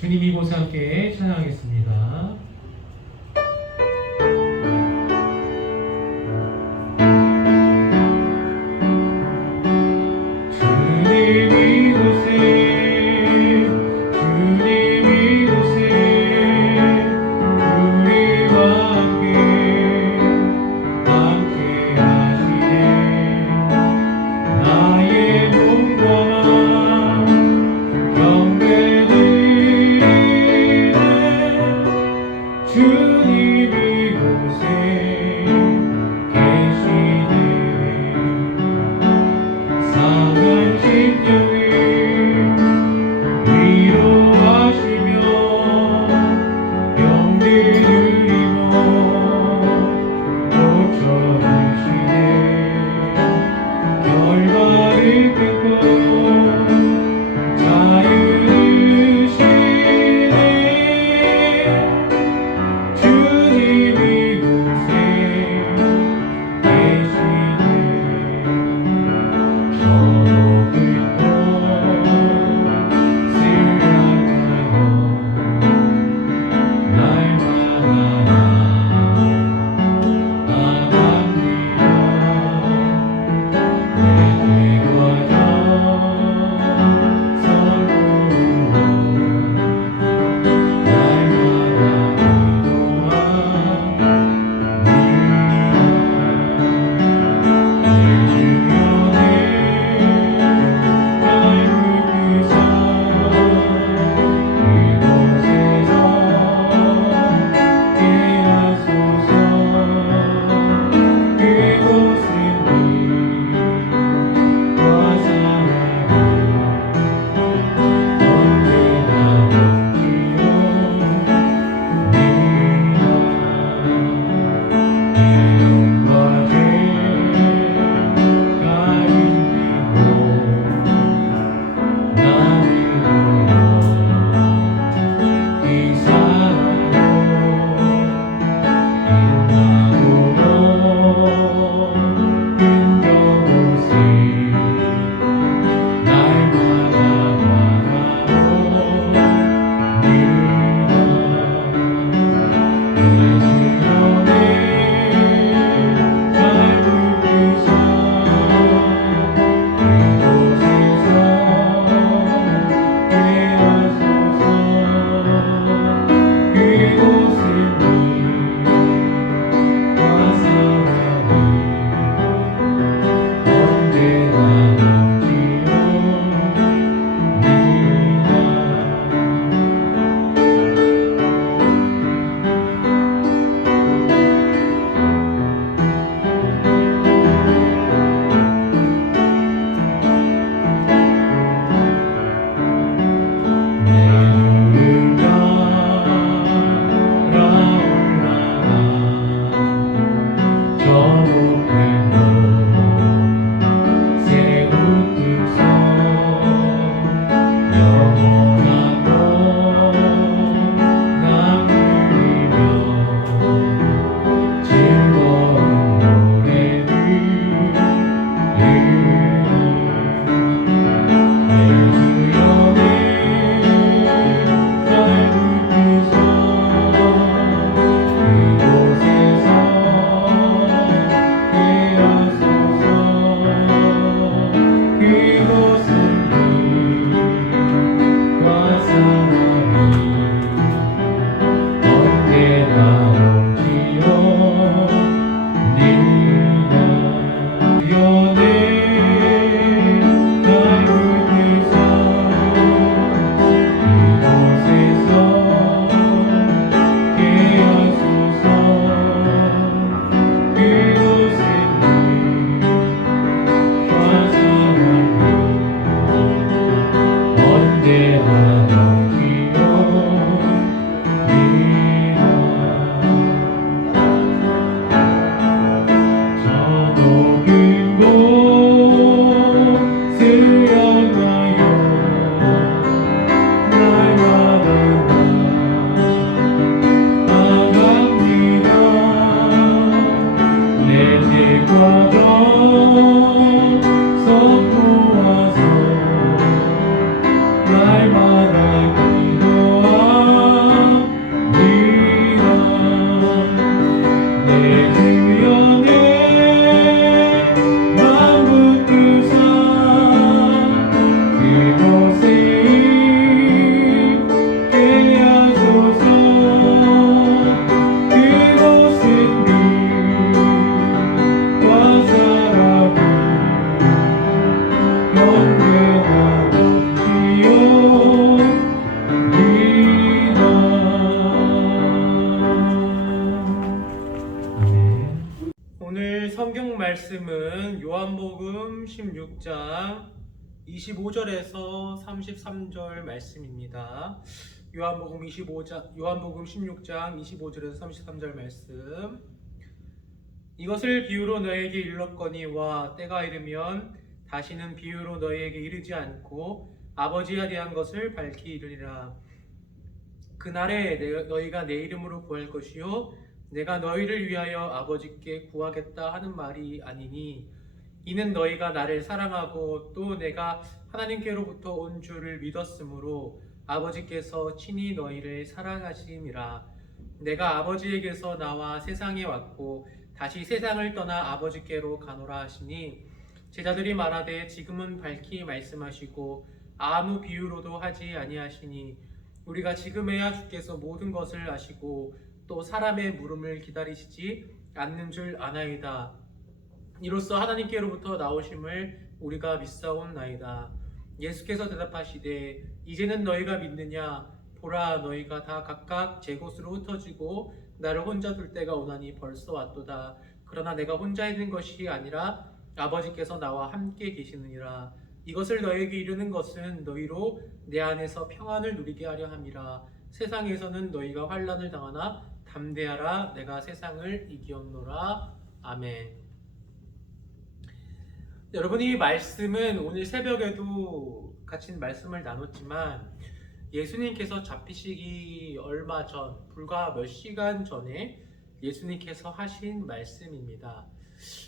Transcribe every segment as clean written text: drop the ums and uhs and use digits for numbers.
주님 이곳에 함께 찬양하겠습니다. 말씀은 요한복음 16장 25절에서 33절 말씀입니다. 요한복음 16장 25절에서 33절 말씀. 이것을 비유로 너에게 일렀거니와 때가 이르면 다시는 비유로 너희에게 이르지 않고 아버지에 대한 것을 밝히 이르리라. 그날에 너희가 내 이름으로 구할 것이요 내가 너희를 위하여 아버지께 구하겠다 하는 말이 아니니 이는 너희가 나를 사랑하고 또 내가 하나님께로부터 온 줄을 믿었으므로 아버지께서 친히 너희를 사랑하심이라. 내가 아버지에게서 나와 세상에 왔고 다시 세상을 떠나 아버지께로 가노라 하시니 제자들이 말하되 지금은 밝히 말씀하시고 아무 비유로도 하지 아니하시니 우리가 지금에야 주께서 모든 것을 아시고 또 사람의 물음을 기다리시지 않는 줄 아나이다. 이로써 하나님께로부터 나오심을 우리가 믿사옵나이다. 예수께서 대답하시되 이제는 너희가 믿느냐? 보라, 너희가 다 각각 제 곳으로 흩어지고 나를 혼자 둘 때가 오나니 벌써 왔도다. 그러나 내가 혼자 있는 것이 아니라 아버지께서 나와 함께 계시느니라. 이것을 너희에게 이르는 것은 너희로 내 안에서 평안을 누리게 하려 함이라. 세상에서는 너희가 환난을 당하나 담대하라. 내가 세상을 이기었노라. 아멘. 여러분, 이 말씀은 오늘 새벽에도 같이 말씀을 나눴지만 예수님께서 잡히시기 얼마 전, 불과 몇 시간 전에 예수님께서 하신 말씀입니다.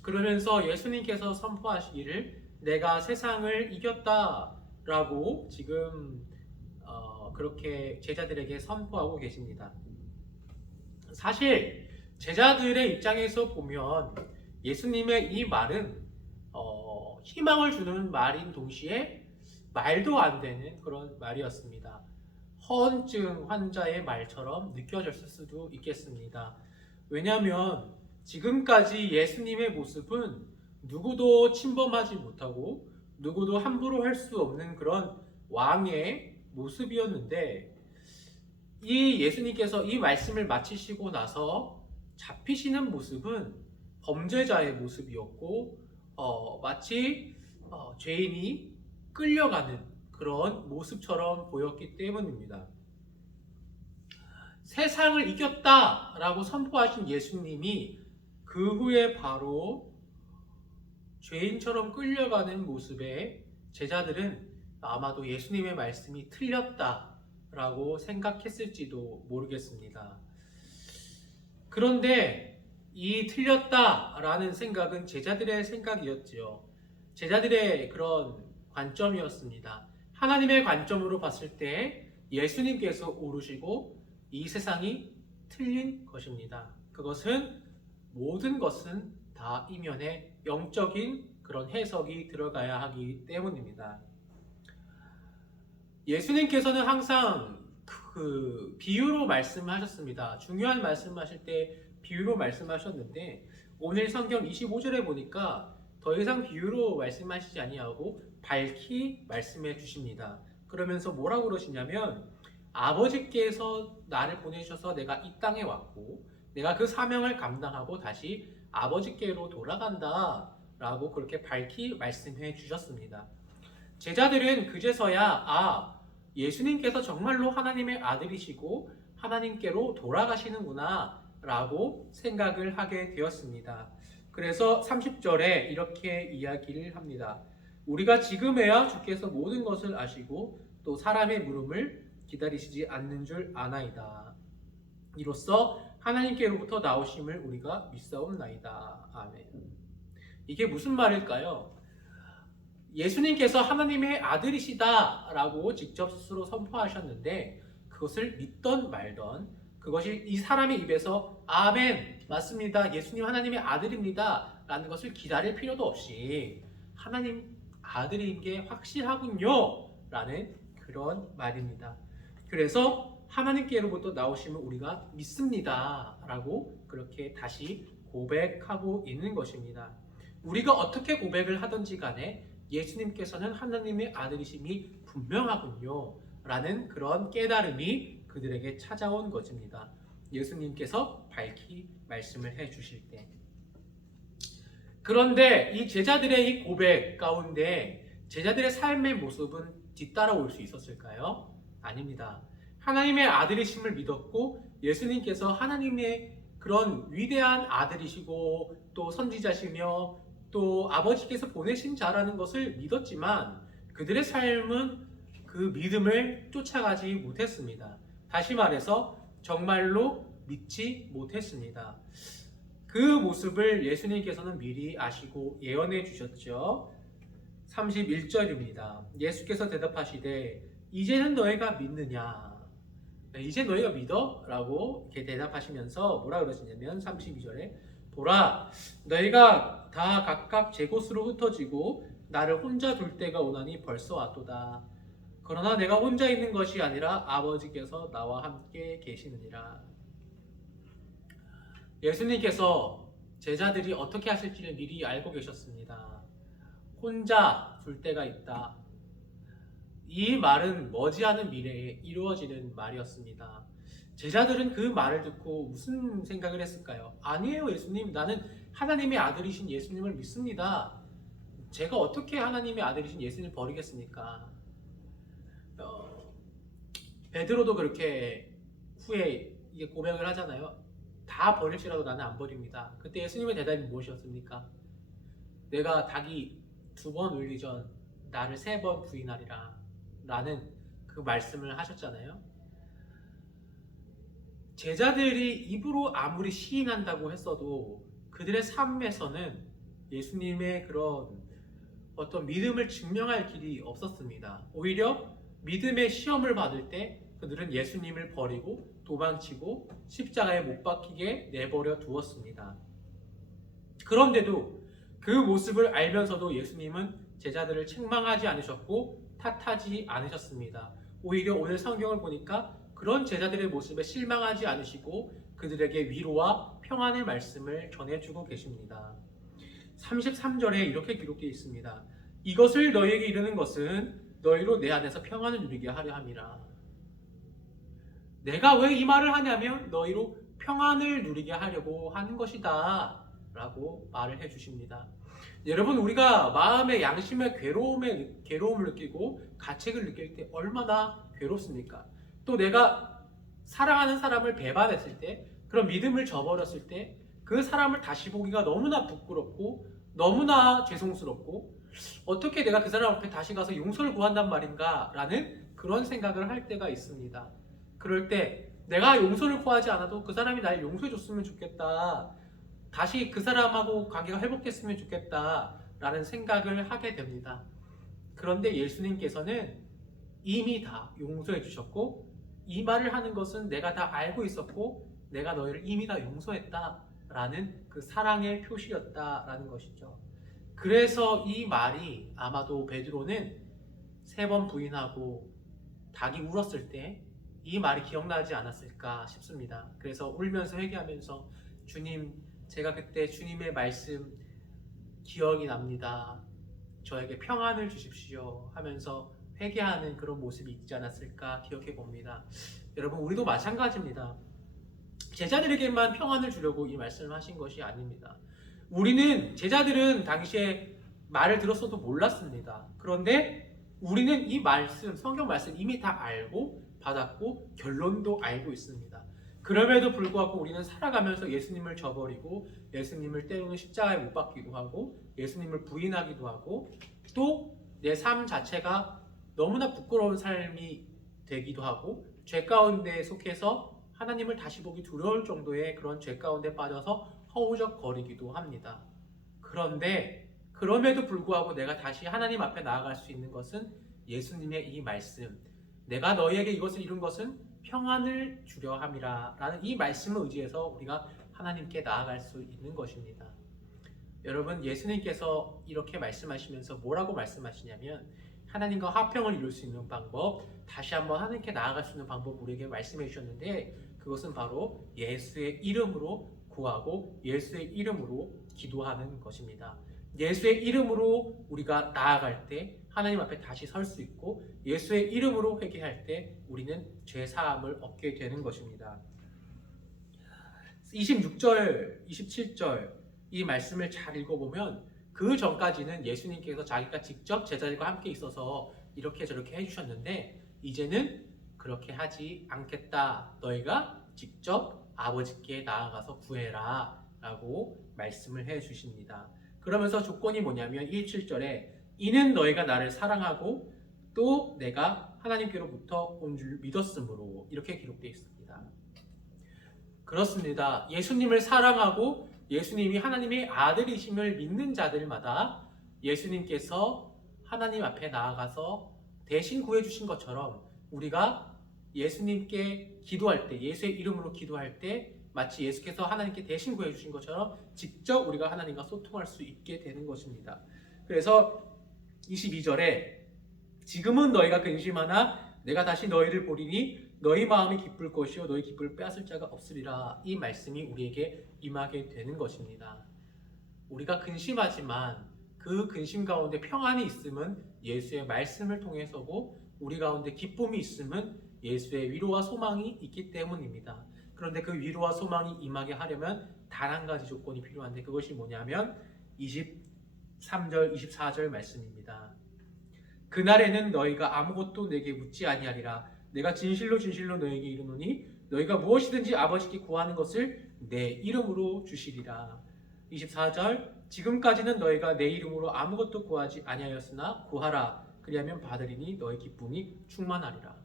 그러면서 예수님께서 선포하시기를 내가 세상을 이겼다 라고 지금 그렇게 제자들에게 선포하고 계십니다. 사실 제자들의 입장에서 보면 예수님의 이 말은 희망을 주는 말인 동시에 말도 안 되는 그런 말이었습니다. 허언증 환자의 말처럼 느껴졌을 수도 있겠습니다. 왜냐하면 지금까지 예수님의 모습은 누구도 침범하지 못하고 누구도 함부로 할 수 없는 그런 왕의 모습이었는데 이 예수님께서 이 말씀을 마치시고 나서 잡히시는 모습은 범죄자의 모습이었고 마치 죄인이 끌려가는 그런 모습처럼 보였기 때문입니다. 세상을 이겼다라고 선포하신 예수님이 그 후에 바로 죄인처럼 끌려가는 모습에 제자들은 아마도 예수님의 말씀이 틀렸다라고 생각했을지도 모르겠습니다. 그런데 이 틀렸다라는 생각은 제자들의 생각이었지요. 제자들의 그런 관점이었습니다. 하나님의 관점으로 봤을 때 예수님께서 오르시고 이 세상이 틀린 것입니다. 그것은 모든 것은 다 이면에 영적인 그런 해석이 들어가야 하기 때문입니다. 예수님께서는 항상 그 비유로 말씀하셨습니다. 중요한 말씀하실 때 비유로 말씀하셨는데 오늘 성경 25절에 보니까 더 이상 비유로 말씀하시지 아니하고 밝히 말씀해 주십니다. 그러면서 뭐라고 그러시냐면 아버지께서 나를 보내셔서 내가 이 땅에 왔고 내가 그 사명을 감당하고 다시 아버지께로 돌아간다 라고 그렇게 밝히 말씀해 주셨습니다. 제자들은 그제서야 예수님께서 정말로 하나님의 아들이시고 하나님께로 돌아가시는구나 라고 생각을 하게 되었습니다. 그래서 30절에 이렇게 이야기를 합니다. 우리가 지금에야 주께서 모든 것을 아시고 또 사람의 물음을 기다리시지 않는 줄 아나이다. 이로써 하나님께로부터 나오심을 우리가 믿사옵나이다. 아멘. 이게 무슨 말일까요? 예수님께서 하나님의 아들이시다라고 직접 스스로 선포하셨는데 그것을 믿던 말던 그것이 이 사람의 입에서 아멘, 맞습니다, 예수님 하나님의 아들입니다 라는 것을 기다릴 필요도 없이 하나님 아들인 게 확실하군요 라는 그런 말입니다. 그래서 하나님께로부터 나오심을 우리가 믿습니다 라고 그렇게 다시 고백하고 있는 것입니다. 우리가 어떻게 고백을 하든지 간에 예수님께서는 하나님의 아들이심이 분명하군요 라는 그런 깨달음이 그들에게 찾아온 것입니다. 예수님께서 밝히 말씀을 해 주실 때. 그런데 이 제자들의 이 고백 가운데 제자들의 삶의 모습은 뒤따라올 수 있었을까요? 아닙니다. 하나님의 아들이심을 믿었고 예수님께서 하나님의 그런 위대한 아들이시고 또 선지자시며 또 아버지께서 보내신 자라는 것을 믿었지만 그들의 삶은 그 믿음을 쫓아가지 못했습니다. 다시 말해서 정말로 믿지 못했습니다. 그 모습을 예수님께서는 미리 아시고 예언해 주셨죠. 31절입니다. 예수께서 대답하시되 이제는 너희가 믿느냐? 이제 너희가 믿어? 라고 이렇게 대답하시면서 뭐라 그러시냐면 32절에 보라 너희가 다 각각 제 곳으로 흩어지고 나를 혼자 둘 때가 오나니 벌써 왔도다. 그러나 내가 혼자 있는 것이 아니라 아버지께서 나와 함께 계시느니라. 예수님께서 제자들이 어떻게 하실지를 미리 알고 계셨습니다. 혼자 둘 때가 있다. 이 말은 머지않은 미래에 이루어지는 말이었습니다. 제자들은 그 말을 듣고 무슨 생각을 했을까요? 아니에요, 예수님. 나는 하나님의 아들이신 예수님을 믿습니다. 제가 어떻게 하나님의 아들이신 예수님을 버리겠습니까? 베드로도 그렇게 후에 이게 고백을 하잖아요. 다 버릴지라도 나는 안 버립니다. 그때 예수님의 대답이 무엇이었습니까? 내가 닭이 2번 울기 전 나를 3번 부인하리라 라는 그 말씀을 하셨잖아요. 제자들이 입으로 아무리 시인한다고 했어도 그들의 삶에서는 예수님의 그런 어떤 믿음을 증명할 길이 없었습니다. 오히려 믿음의 시험을 받을 때 그들은 예수님을 버리고 도망치고 십자가에 못 박히게 내버려 두었습니다. 그런데도 그 모습을 알면서도 예수님은 제자들을 책망하지 않으셨고 탓하지 않으셨습니다. 오히려 오늘 성경을 보니까 그런 제자들의 모습에 실망하지 않으시고 그들에게 위로와 평안의 말씀을 전해주고 계십니다. 33절에 이렇게 기록되어 있습니다. 이것을 너희에게 이르는 것은 너희로 내 안에서 평안을 누리게 하려 함이라. 내가 왜 이 말을 하냐면 너희로 평안을 누리게 하려고 하는 것이다 라고 말을 해주십니다. 여러분, 우리가 마음의 양심의 괴로움을 느끼고 가책을 느낄 때 얼마나 괴롭습니까? 또 내가 사랑하는 사람을 배반했을 때, 그런 믿음을 저버렸을 때 그 사람을 다시 보기가 너무나 부끄럽고 너무나 죄송스럽고 어떻게 내가 그 사람 앞에 다시 가서 용서를 구한단 말인가 라는 그런 생각을 할 때가 있습니다. 그럴 때 내가 용서를 구하지 않아도 그 사람이 날 용서해 줬으면 좋겠다, 다시 그 사람하고 관계가 회복됐으면 좋겠다 라는 생각을 하게 됩니다. 그런데 예수님께서는 이미 다 용서해 주셨고 이 말을 하는 것은 내가 다 알고 있었고 내가 너희를 이미 다 용서했다 라는 그 사랑의 표시였다라는 것이죠. 그래서 이 말이 아마도 베드로는 3번 부인하고 닭이 울었을 때 이 말이 기억나지 않았을까 싶습니다. 그래서 울면서 회개하면서 주님, 제가 그때 주님의 말씀 기억이 납니다. 저에게 평안을 주십시오 하면서 회개하는 그런 모습이 있지 않았을까 기억해 봅니다. 여러분, 우리도 마찬가지입니다. 제자들에게만 평안을 주려고 이 말씀을 하신 것이 아닙니다. 제자들은 당시에 말을 들었어도 몰랐습니다. 그런데 우리는 이 말씀, 성경 말씀 이미 다 알고 받았고 결론도 알고 있습니다. 그럼에도 불구하고 우리는 살아가면서 예수님을 저버리고 예수님을 때로는 십자가에 못 박기도 하고 예수님을 부인하기도 하고 또 내 삶 자체가 너무나 부끄러운 삶이 되기도 하고 죄 가운데 속해서 하나님을 다시 보기 두려울 정도의 그런 죄 가운데 빠져서 허우적거리기도 합니다. 그런데 그럼에도 불구하고 내가 다시 하나님 앞에 나아갈 수 있는 것은 예수님의 이 말씀, 내가 너희에게 이것을 이룬 것은 평안을 주려 함이라 라는 이 말씀을 의지해서 우리가 하나님께 나아갈 수 있는 것입니다. 여러분, 예수님께서 이렇게 말씀하시면서 뭐라고 말씀하시냐면 하나님과 화평을 이룰 수 있는 방법, 다시 한번 하나님께 나아갈 수 있는 방법 우리에게 말씀해 주셨는데 그것은 바로 예수의 이름으로 구하고 예수의 이름으로 기도하는 것입니다. 예수의 이름으로 우리가 나아갈 때 하나님 앞에 다시 설 수 있고 예수의 이름으로 회개할 때 우리는 죄 사함을 얻게 되는 것입니다. 26절, 27절 이 말씀을 잘 읽어보면 그 전까지는 예수님께서 자기가 직접 제자들과 함께 있어서 이렇게 저렇게 해주셨는데 이제는 그렇게 하지 않겠다. 너희가 직접 아버지께 나아가서 구해라 라고 말씀을 해주십니다. 그러면서 조건이 뭐냐면 1, 7절에 이는 너희가 나를 사랑하고 또 내가 하나님께로부터 온 줄 믿었으므로 이렇게 기록되어 있습니다. 그렇습니다. 예수님을 사랑하고 예수님이 하나님의 아들이심을 믿는 자들마다 예수님께서 하나님 앞에 나아가서 대신 구해주신 것처럼 우리가 예수님께 기도할 때, 예수의 이름으로 기도할 때 마치 예수께서 하나님께 대신 구해주신 것처럼 직접 우리가 하나님과 소통할 수 있게 되는 것입니다. 그래서 22절에 지금은 너희가 근심하나 내가 다시 너희를 보리니 너희 마음이 기쁠 것이요 너희 기쁨을 빼앗을 자가 없으리라. 이 말씀이 우리에게 임하게 되는 것입니다. 우리가 근심하지만 그 근심 가운데 평안이 있음은 예수의 말씀을 통해서고 우리 가운데 기쁨이 있음은 예수의 위로와 소망이 있기 때문입니다. 그런데 그 위로와 소망이 임하게 하려면 단 한 가지 조건이 필요한데 그것이 뭐냐면 23절, 24절 말씀입니다. 그날에는 너희가 아무것도 내게 묻지 아니하리라. 내가 진실로 진실로 너희에게 이르노니 너희가 무엇이든지 아버지께 구하는 것을 내 이름으로 주시리라. 24절 지금까지는 너희가 내 이름으로 아무것도 구하지 아니하였으나 구하라. 그리하면 받으리니 너희 기쁨이 충만하리라.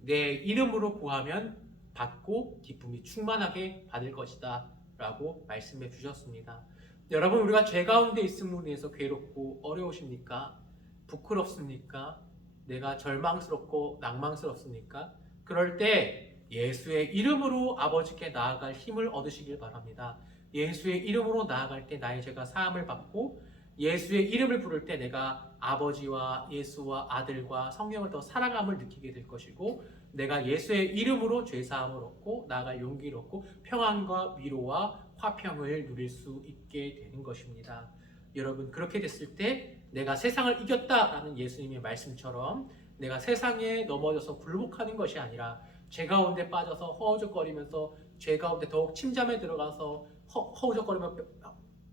내 이름으로 구하면 받고 기쁨이 충만하게 받을 것이다 라고 말씀해 주셨습니다. 여러분 우리가 죄 가운데 있음으로 인해서 괴롭고 어려우십니까? 부끄럽습니까? 내가 절망스럽고 낭망스럽습니까? 그럴 때 예수의 이름으로 아버지께 나아갈 힘을 얻으시길 바랍니다. 예수의 이름으로 나아갈 때 나의 죄가 사함을 받고 예수의 이름을 부를 때 내가 아버지와 예수와 아들과 성령을 더 사랑함을 느끼게 될 것이고 내가 예수의 이름으로 죄사함을 얻고 나아갈 용기를 얻고 평안과 위로와 화평을 누릴 수 있게 되는 것입니다. 여러분 그렇게 됐을 때 내가 세상을 이겼다라는 예수님의 말씀처럼 내가 세상에 넘어져서 굴복하는 것이 아니라 죄 가운데 빠져서 허우적거리면서 죄 가운데 더욱 침잠에 들어가서 허우적거리며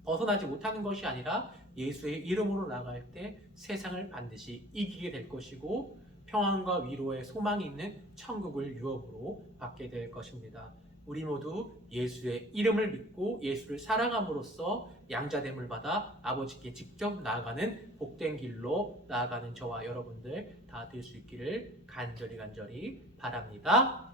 벗어나지 못하는 것이 아니라 예수의 이름으로 나갈 때 세상을 반드시 이기게 될 것이고 평안과 위로의 소망이 있는 천국을 유업으로 받게 될 것입니다. 우리 모두 예수의 이름을 믿고 예수를 사랑함으로써 양자됨을 받아 아버지께 직접 나아가는 복된 길로 나아가는 저와 여러분들 다 될 수 있기를 간절히 바랍니다.